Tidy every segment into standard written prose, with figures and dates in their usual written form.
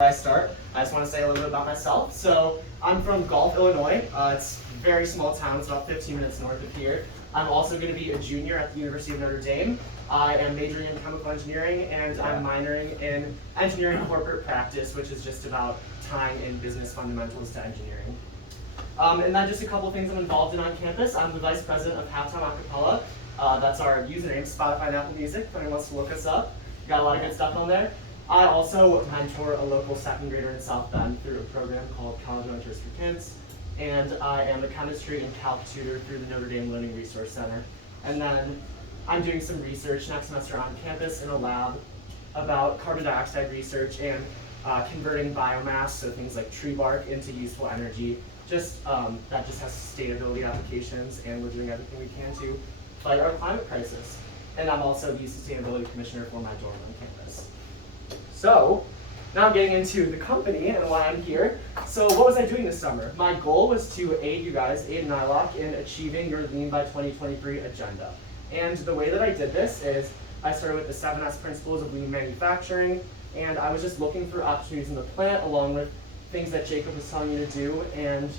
I start, I just want to say a little bit about myself. So I'm from Gulf, Illinois. It's a very small town. It's about 15 minutes north of here. I'm also going to be a junior at the University of Notre Dame. I am majoring in chemical engineering, and I'm minoring in engineering corporate practice, which is just about tying in business fundamentals to engineering. And then just a couple things I'm involved in on campus. I'm the vice president of Halftime Acapella. That's our username, Spotify and Apple Music, if anyone wants to look us up. Got a lot of good stuff on there. I also mentor a local second grader in South Bend through a program called College Mentors for Kids, and I am a chemistry and calc tutor through the Notre Dame Learning Resource Center. And then I'm doing some research next semester on campus in a lab about carbon dioxide research and converting biomass, so things like tree bark, into useful energy. That just has sustainability applications, and we're doing everything we can to fight our climate crisis. And I'm also the sustainability commissioner for my dorm on campus. So, now I'm getting into the company and why I'm here. So what was I doing this summer? My goal was to aid you guys, aid NILOC, in achieving your Lean by 2023 agenda. And the way that I did this is I started with the 7S principles of lean manufacturing, and I was just looking for opportunities in the plant along with things that Jacob was telling me to do, and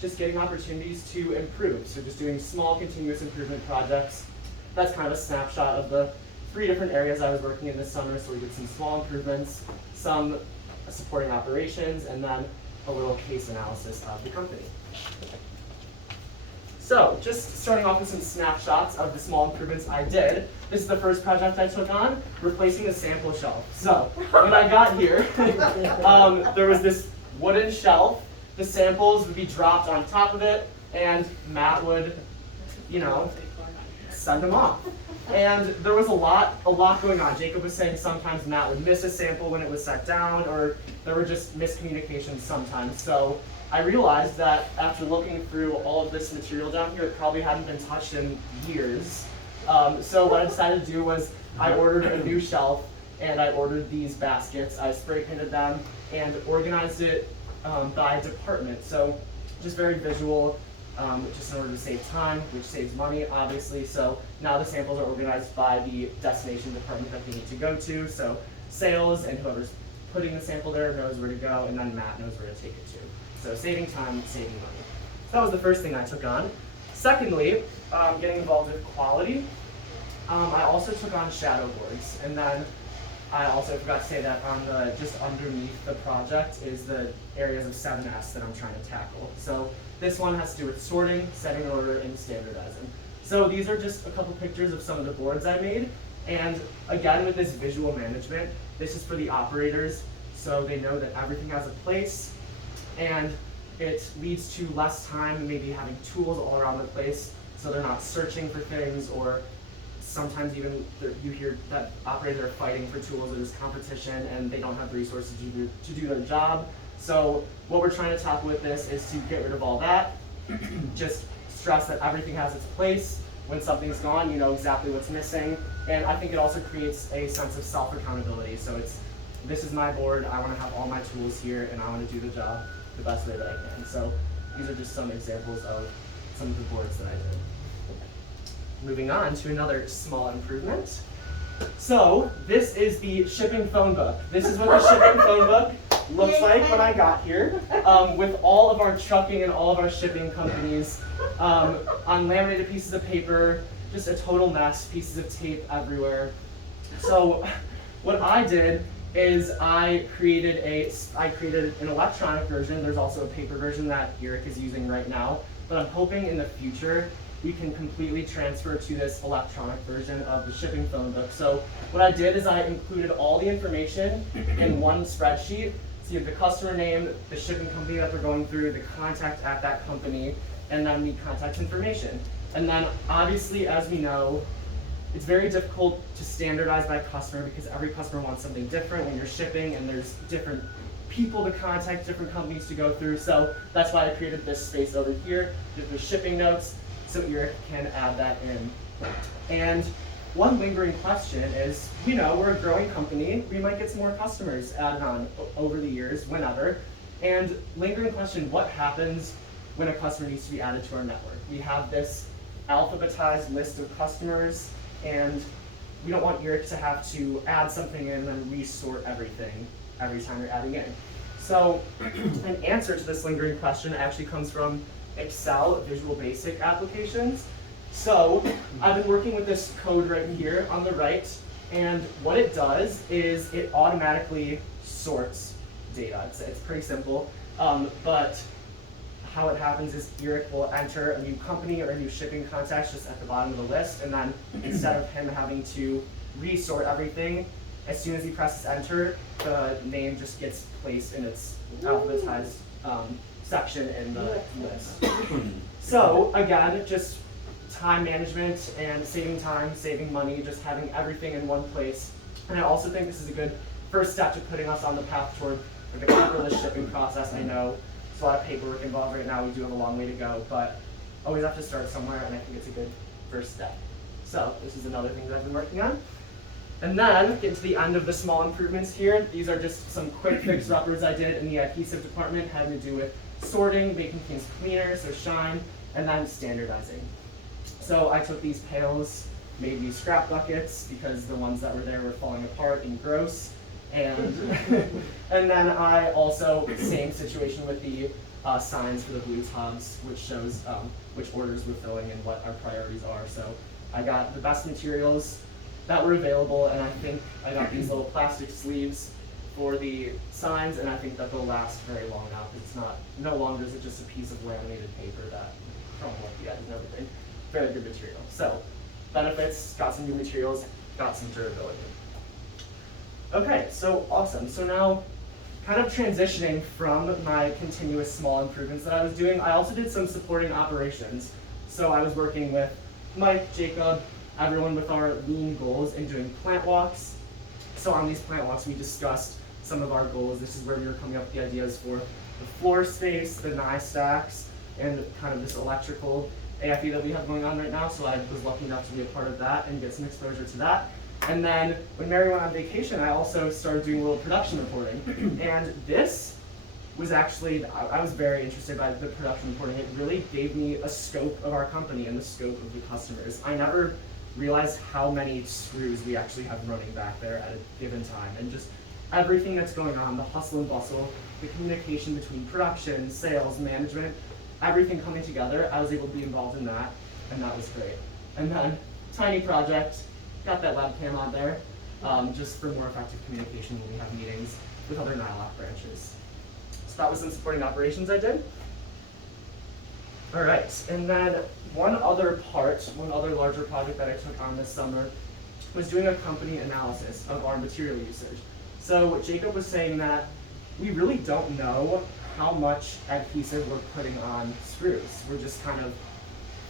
just getting opportunities to improve. So just doing small continuous improvement projects. That's kind of a snapshot of the 3 different areas I was working in this summer. So we did some small improvements, some supporting operations, and then a little case analysis of the company. So just starting off with some snapshots of the small improvements I did. This is the first project I took on, replacing the sample shelf. So when I got here, there was this wooden shelf. The samples would be dropped on top of it, and Matt would, send them off. And there was a lot going on. Jacob was saying sometimes Matt would miss a sample when it was set down, or there were just miscommunications sometimes. So I realized that after looking through all of this material down here, it probably hadn't been touched in years. So what I decided to do was I ordered a new shelf, and I ordered these baskets. I spray painted them and organized it by department. So just very visual. Just in order to save time, which saves money, obviously. So now the samples are organized by the destination department that they need to go to. So sales and whoever's putting the sample there knows where to go, and then Matt knows where to take it to. So saving time, saving money. That was the first thing I took on. Secondly, getting involved with quality. I also took on shadow boards, and then I also forgot to say that just underneath the project is the areas of 7S that I'm trying to tackle. So this one has to do with sorting, setting order, and standardizing. So these are just a couple pictures of some of the boards I made. And again, with this visual management, this is for the operators, so they know that everything has a place, and it leads to less time and maybe having tools all around the place, so they're not searching for things, or sometimes even you hear that operators are fighting for tools, or there's competition and they don't have the resources to do their job. So what we're trying to tackle with this is to get rid of all that. Just stress that everything has its place. When something's gone, you know exactly what's missing. And I think it also creates a sense of self-accountability. So this is my board, I want to have all my tools here, and I want to do the job the best way that I can. So these are just some examples of some of the boards that I did. Moving on to another small improvement. So this is the shipping phone book. This is what the shipping phone book looks like when I got here, with all of our trucking and all of our shipping companies on laminated pieces of paper, just a total mess, pieces of tape everywhere. So what I did is I created an electronic version. There's also a paper version that Eric is using right now, but I'm hoping in the future we can completely transfer to this electronic version of the shipping phone book. So what I did is I included all the information in one spreadsheet. So you have the customer name, the shipping company that they're going through, the contact at that company, and then the contact information. And then obviously, as we know, it's very difficult to standardize by customer because every customer wants something different when you're shipping, and there's different people to contact, different companies to go through. So that's why I created this space over here with the shipping notes, so Eric can add that in. And one lingering question is, we're a growing company, we might get some more customers added on over the years, whenever. And lingering question, what happens when a customer needs to be added to our network? We have this alphabetized list of customers, and we don't want Eric to have to add something in and then resort everything every time you're adding in. So an answer to this lingering question actually comes from Excel Visual Basic applications. So I've been working with this code right here on the right, and what it does is it automatically sorts data. It's pretty simple, but how it happens is Eric will enter a new company or a new shipping contact just at the bottom of the list, and then instead of him having to resort everything, as soon as he presses enter, the name just gets placed in its alphabetized section in the list. So again, just time management and saving time, saving money, just having everything in one place. And I also think this is a good first step to putting us on the path toward the paperless shipping process. I know there's a lot of paperwork involved right now. We do have a long way to go, but always have to start somewhere, and I think it's a good first step. So this is another thing that I've been working on. And then, getting to the end of the small improvements here, these are just some quick fix uppers I did in the adhesive department, having to do with sorting, making things cleaner, so shine, and then standardizing. So I took these pails, made these scrap buckets because the ones that were there were falling apart and gross. And and then I also, same situation with the signs for the blue tubs, which shows which orders we're filling and what our priorities are. So I got the best materials that were available, and I think I got these little plastic sleeves for the signs, and I think that they'll last very long now because it's no longer is it just a piece of laminated paper that from what the edge and everything. Very good material. So benefits, got some new materials, got some durability. Okay, so awesome. So now, kind of transitioning from my continuous small improvements that I was doing, I also did some supporting operations. So I was working with Mike, Jacob, everyone with our lean goals and doing plant walks. So on these plant walks, we discussed some of our goals. This is where we were coming up with the ideas for the floor space, the nigh stacks, and kind of this electrical AFE that we have going on right now. So I was lucky enough to be a part of that and get some exposure to that. And then when Mary went on vacation, I also started doing a little production reporting. And this was actually, I was very interested by the production reporting. It really gave me a scope of our company and the scope of the customers. I never realized how many screws we actually have running back there at a given time. And just everything that's going on, the hustle and bustle, the communication between production, sales, management, everything coming together, I was able to be involved in that, and that was great. And then, tiny project, got that webcam on there, just for more effective communication when we have meetings with other NILOC branches. So that was some supporting operations I did. All right, and then one other larger project that I took on this summer was doing a company analysis of our material usage. So Jacob was saying that we really don't know how much adhesive we're putting on screws. We're just kind of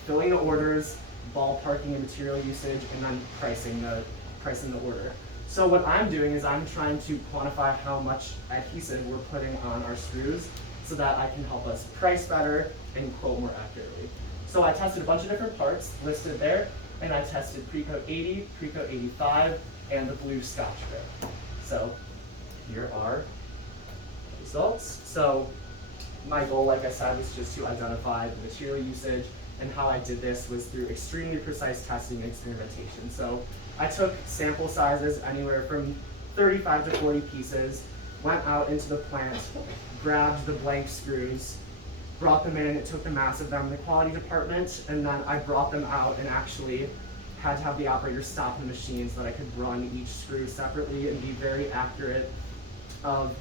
filling the orders, ballparking the material usage, and then pricing the order. So what I'm doing is I'm trying to quantify how much adhesive we're putting on our screws so that I can help us price better and quote more accurately. So I tested a bunch of different parts listed there, and I tested Precoat 80, Precoat 85, and the blue Scotch grip. So here are the results. So my goal, like I said, was just to identify the material usage, and how I did this was through extremely precise testing and experimentation. So I took sample sizes anywhere from 35 to 40 pieces, went out into the plant, grabbed the blank screws, brought them in, it took the mass of them in the quality department, and then I brought them out and actually had to have the operator stop the machine so that I could run each screw separately and be very accurate of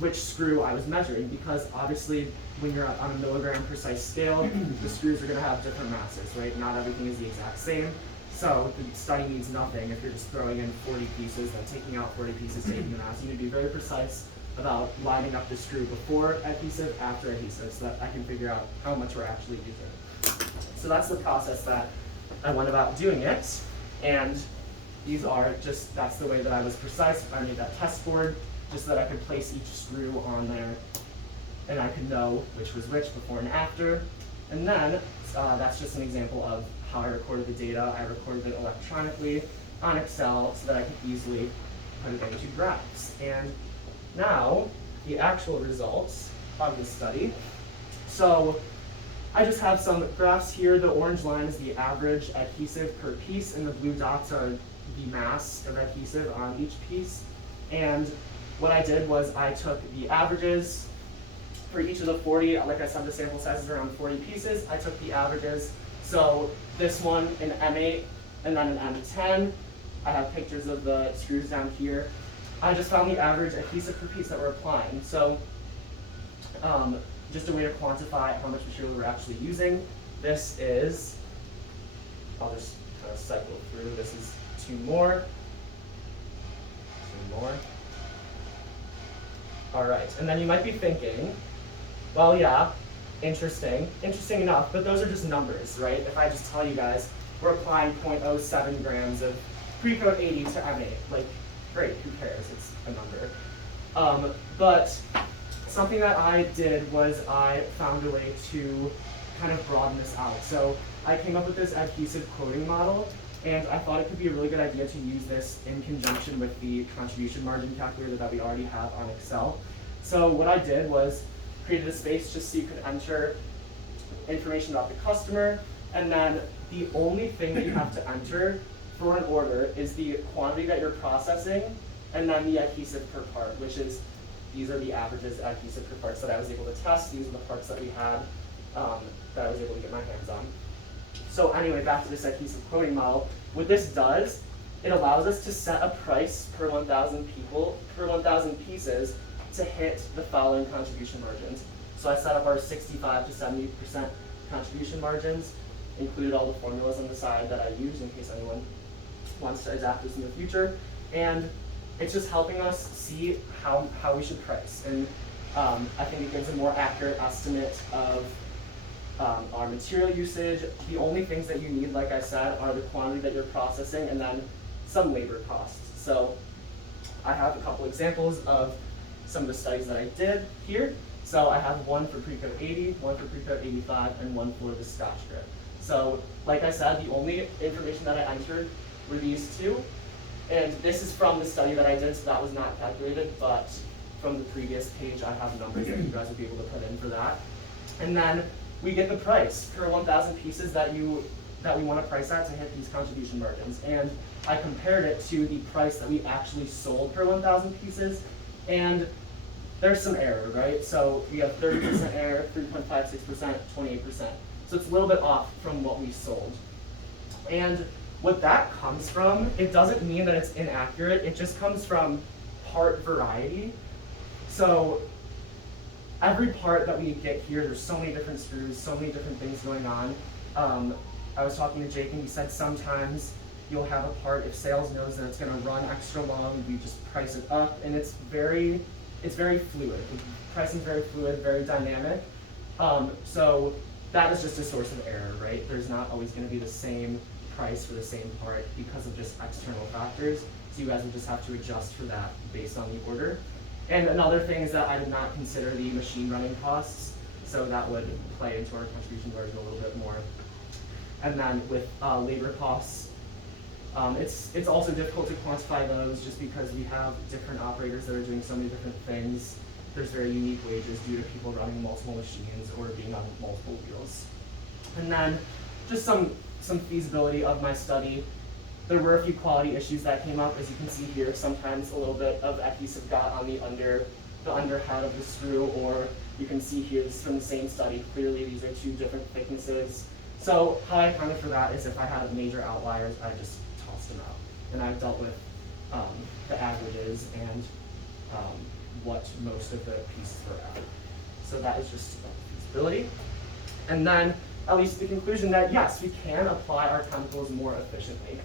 which screw I was measuring, because obviously when you're on a milligram precise scale, the screws are going to have different masses, right? Not everything is the exact same. So the study means nothing if you're just throwing in 40 pieces, then taking out 40 pieces, taking the mass. You need to be very precise about lining up the screw before adhesive, after adhesive, so that I can figure out how much we're actually using. So that's the process that I went about doing it. And these are just, that's the way that I was precise. I made that test board just so that I could place each screw on there and I could know which was which before and after. And then that's just an example of how I recorded the data. I recorded it electronically on Excel so that I could easily put it into graphs. And now the actual results of this study. So I just have some graphs here. The orange line is the average adhesive per piece, and the blue dots are the mass of adhesive on each piece. And what I did was I took the averages for each of the 40, like I said, the sample size is around 40 pieces. I took the averages. So this one, an M8, and then an M10. I have pictures of the screws down here. I just found the average adhesive per piece that we're applying. So just a way to quantify how much material we're actually using. This is, I'll just kind of cycle through. This is 2 more. All right, and then you might be thinking, well, yeah, interesting enough, but those are just numbers, right? If I just tell you guys, we're applying 0.07 grams of Precoat 80 to M8, like, great, who cares, it's a number. But something that I did was I found a way to kind of broaden this out. So I came up with this adhesive quoting model, and I thought it could be a really good idea to use this in conjunction with the contribution margin calculator that we already have on Excel. So what I did was created a space just so you could enter information about the customer, and then the only thing that you have to enter for an order is the quantity that you're processing, and then the adhesive per part, which is, these are the averages adhesive per parts that I was able to test. These are the parts that we had that I was able to get my hands on. So anyway, back to this adhesive quoting model. What this does, it allows us to set a price per 1,000 pieces to hit the following contribution margins. So I set up our 65 to 70% contribution margins, included all the formulas on the side that I use in case anyone wants to adapt this in the future. And it's just helping us see how we should price. And I think it gives a more accurate estimate of our material usage. The only things that you need, like I said, are the quantity that you're processing and then some labor costs. So I have a couple examples of some of the studies that I did here. So I have one for Precoat 80, one for Precoat 85, and one for the Scotch Grip. So like I said, the only information that I entered were these two. And this is from the study that I did, so that was not calculated, but from the previous page I have numbers that you guys will be able to put in for that. And then we get the price per 1,000 pieces that we want to price at to hit these contribution margins. And I compared it to the price that we actually sold per 1,000 pieces, and there's some error, right? So we have 30% error, 3.56%, 28%. So it's a little bit off from what we sold. And what that comes from, it doesn't mean that it's inaccurate, it just comes from part variety. So every part that we get here, there's so many different screws, so many different things going on. I was talking to Jake and he said sometimes you'll have a part, if sales knows that it's gonna run extra long, we just price it up, and it's very fluid. Pricing is very fluid, very dynamic. So that is just a source of error, right? There's not always gonna be the same price for the same part because of just external factors. So you guys will just have to adjust for that based on the order. And another thing is that I did not consider the machine running costs, so that would play into our contribution margin a little bit more. And then with labor costs, it's also difficult to quantify those just because we have different operators that are doing so many different things. There's very unique wages due to people running multiple machines or being on multiple wheels. And then just some feasibility of my study. There were a few quality issues that came up, as you can see here. Sometimes a little bit of adhesive got on the underhead of the screw, or you can see here, this is from the same study. Clearly, these are two different thicknesses. So how I accounted for that is if I had major outliers, I just tossed them out. And I've dealt with the averages and what most of the pieces were at. So that is just feasibility. And then at least the conclusion that yes, we can apply our chemicals more efficiently.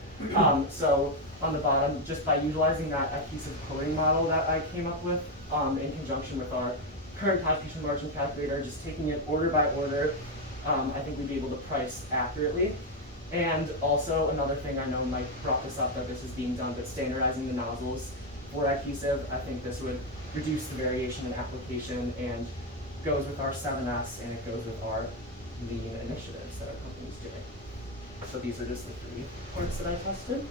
So on the bottom, just by utilizing that adhesive coating model that I came up with in conjunction with our current contribution margin calculator, just taking it order by order, I think we'd be able to price accurately. And also another thing, I know Mike brought this up that this is being done, but standardizing the nozzles for adhesive, I think this would reduce the variation in application and goes with our 7S and it goes with our lean initiatives that our company's doing. So these are just the 3 points that I tested.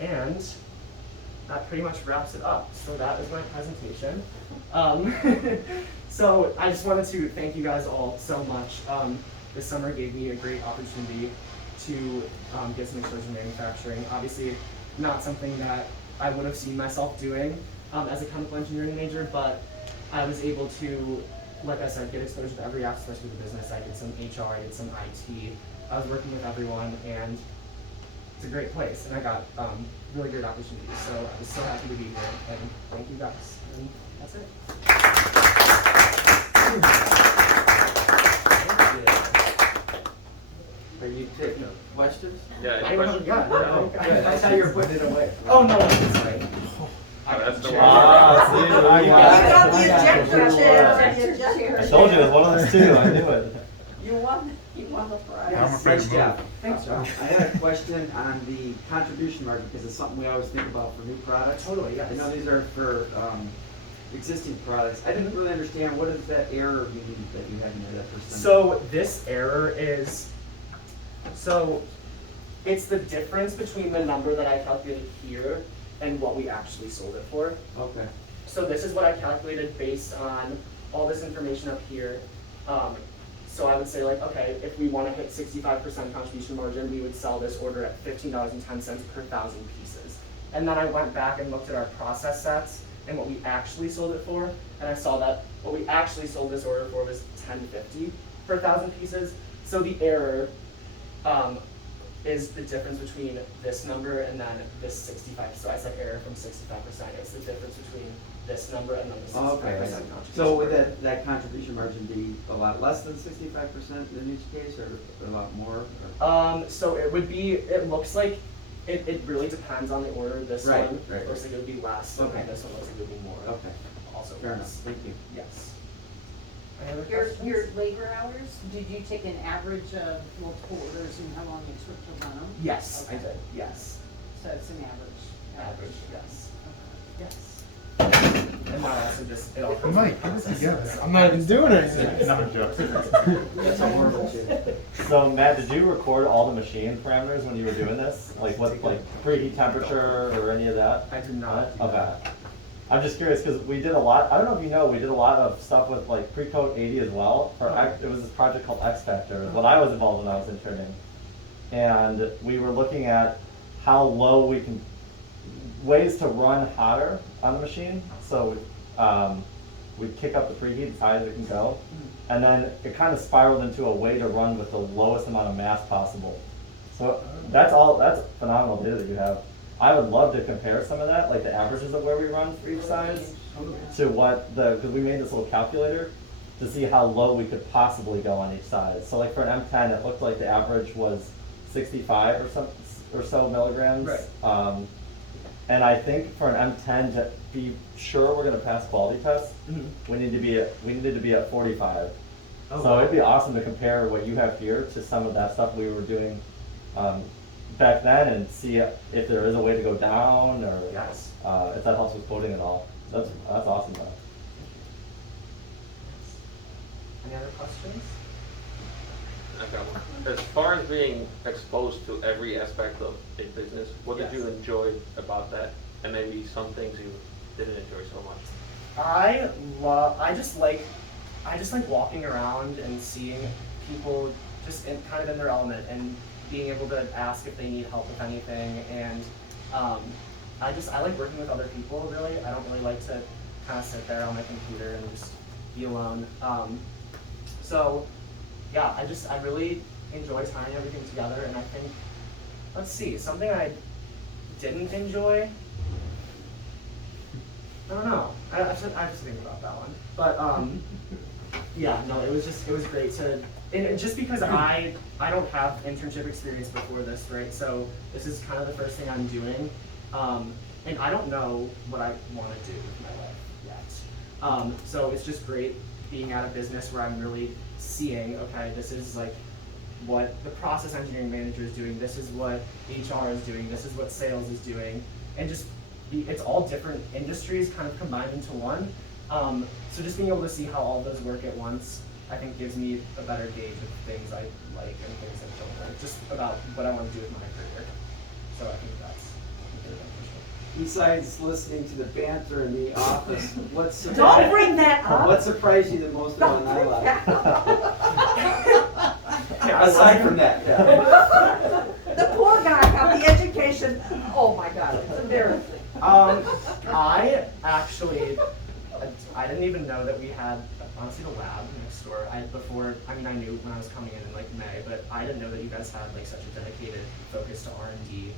And that pretty much wraps it up. So that is my presentation. So I just wanted to thank you guys all so much. This summer gave me a great opportunity to get some exposure in manufacturing. Obviously, not something that I would have seen myself doing as a chemical engineering major, but I was able to, like I said, get exposure to every aspect of the business. I did some HR, I did some IT. I was working with everyone, and it's a great place, and I got really great opportunities. So I was so happy to be here, and thank you guys. And that's it. Are you taking questions? Yeah, any Anyone? questions? Yeah. Oh, good. I thought you were putting it away. Oh no, it's fine. Oh, that's the one. Ah, see, You you got got the it. I told you it was one of those two. I knew it. You won the prize. Yes, nice job. Thanks, John. I had a question on the contribution margin, because it's something we always think about for new products. Totally, yes. I know these are for existing products. I didn't really understand, what is that error mean that you had in there, that percentage? So this error is, so it's the difference between the number that I calculated here and what we actually sold it for. Okay. So this is what I calculated based on all this information up here. So I would say like, okay, if we want to hit 65% contribution margin, we would sell this order at $15.10 per 1,000 pieces. And then I went back and looked at our process sets and what we actually sold it for, and I saw that what we actually sold this order for was $10.50 per 1,000 pieces. So the error is the difference between this number and then this 65. So I said error from 65%. It's the difference between this number and then the 65% Okay. contribution. So would margin. that contribution margin be a lot less than 65% in each case, or a lot more? Or? So it would be, it looks like, it really depends on the order. This Right, one right. looks like it would be less, Okay. and this one looks like it would be more. Okay, Also, fair enough, yes. thank you. Yes. Any other Your questions? labor hours, did you take an average of multiple orders and how long it took to run them? Yes, I Okay. did, yes. So it's an average. Average, yes. Okay. Yes. And that also just, it all comes Mike, from get it process. together. I'm not even doing anything. No, I'm joking. That's a horrible shit. So Matt, did you record all the machine parameters when you were doing this? Like what, like preheat temperature or any of that? I did not do Okay. that. I'm just curious because we did a lot. I don't know if you know, we did a lot of stuff with like Precoat 80 as well. It was this project called X Factor. What I was involved in when I was interning, and we were looking at how low we can, ways to run hotter on the machine. So we'd kick up the preheat as high as it can go, and then it kind of spiraled into a way to run with the lowest amount of mass possible. So that's phenomenal data that you have. I would love to compare some of that, like the averages of where we run for each size, to what because we made this little calculator to see how low we could possibly go on each size. So like for an M10, it looked like the average was 65 or so milligrams. Right. And I think for an M10 to be sure we're gonna pass quality tests, we needed to be at 45. Oh, So wow. it'd be awesome to compare what you have here to some of that stuff we were doing back then and see if there is a way to go down or Yes. if that helps with quoting at all. That's awesome though. Any other questions? I've got one. As far as being exposed to every aspect of a business, what did Yes. you enjoy about that? And maybe some things you didn't enjoy so much? I just like walking around and seeing people just kind of in their element and being able to ask if they need help with anything. And I like working with other people, really. I don't really like to kind of sit there on my computer and just be alone. So yeah, I really enjoy tying everything together. And I think, let's see, something I didn't enjoy, I don't know. I have to think about that one. But yeah, no, it was great to, and just because I don't have internship experience before this, right? So this is kind of the first thing I'm doing, and I don't know what I want to do with my life yet. So it's just great being at a business where I'm really seeing, okay, this is like what the process engineering manager is doing. This is what HR is doing. This is what sales is doing, and just it's all different industries kind of combined into one. So just being able to see how all those work at once, I think gives me a better gauge of things I like and things I don't like, just about what I want to do with my career. So I think that's very beneficial. Besides listening to the banter in the office, Don't bring that up. what surprised you the most about Don't bring Nyla? that up. Aside from that, yeah. The poor guy got the education, oh my God, it's embarrassing. I I actually, I didn't even know that we had, honestly, the lab next door. I knew when I was coming in like May, but I didn't know that you guys had like such a dedicated focus to R&D.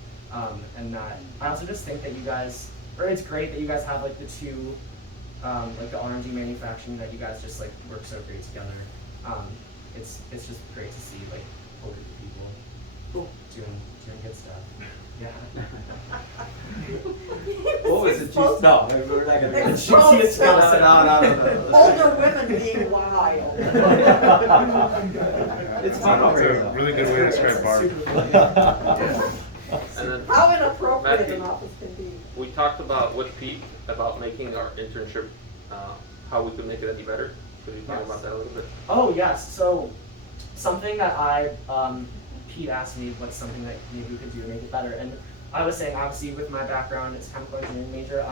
And that, I also just think that you guys, or it's great that you guys have like the two, like the R&D manufacturing, that you guys just like work so great together. It's just great to see like older people doing good stuff. Yeah. What was it? No, we're not gonna. The No, juiciest no, gossip. no. Older women being wild. It's fun over That's here. a really good way to describe Barb. And then How inappropriate Matthew, an office can be. we talked about with Pete about making our internship, how we could make it any better. Could you talk about that a little bit? Oh yes, so something that Pete asked me what's something that maybe we could do to make it better, and I was saying obviously with my background as a chemical engineering major,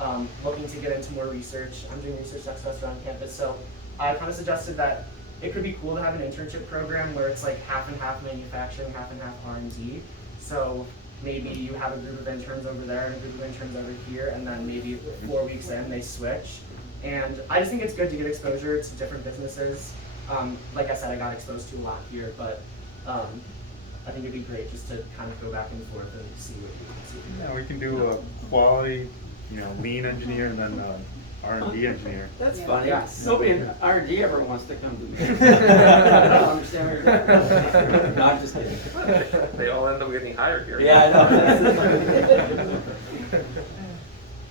I'm looking to get into more research. I'm doing research next semester on campus, so I kind of suggested that it could be cool to have an internship program where it's like half and half manufacturing, half and half R&D. So maybe you have a group of interns over there and a group of interns over here, and then maybe 4 weeks in they switch. And I just think it's good to get exposure to different businesses. Like I said, I got exposed to a lot here, but I think it'd be great just to kind of go back and forth and see what we can see. Yeah, we can do a quality, lean engineer and then R&D engineer. That's Yeah. funny. Yes. Nobody in R&D ever wants to come to. I don't understand what you're talking about. No, I'm just kidding. They all end up getting hired here. Yeah, I know.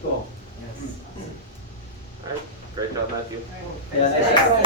Cool. Yes. All right, great job, Matthew. Yeah, nice job.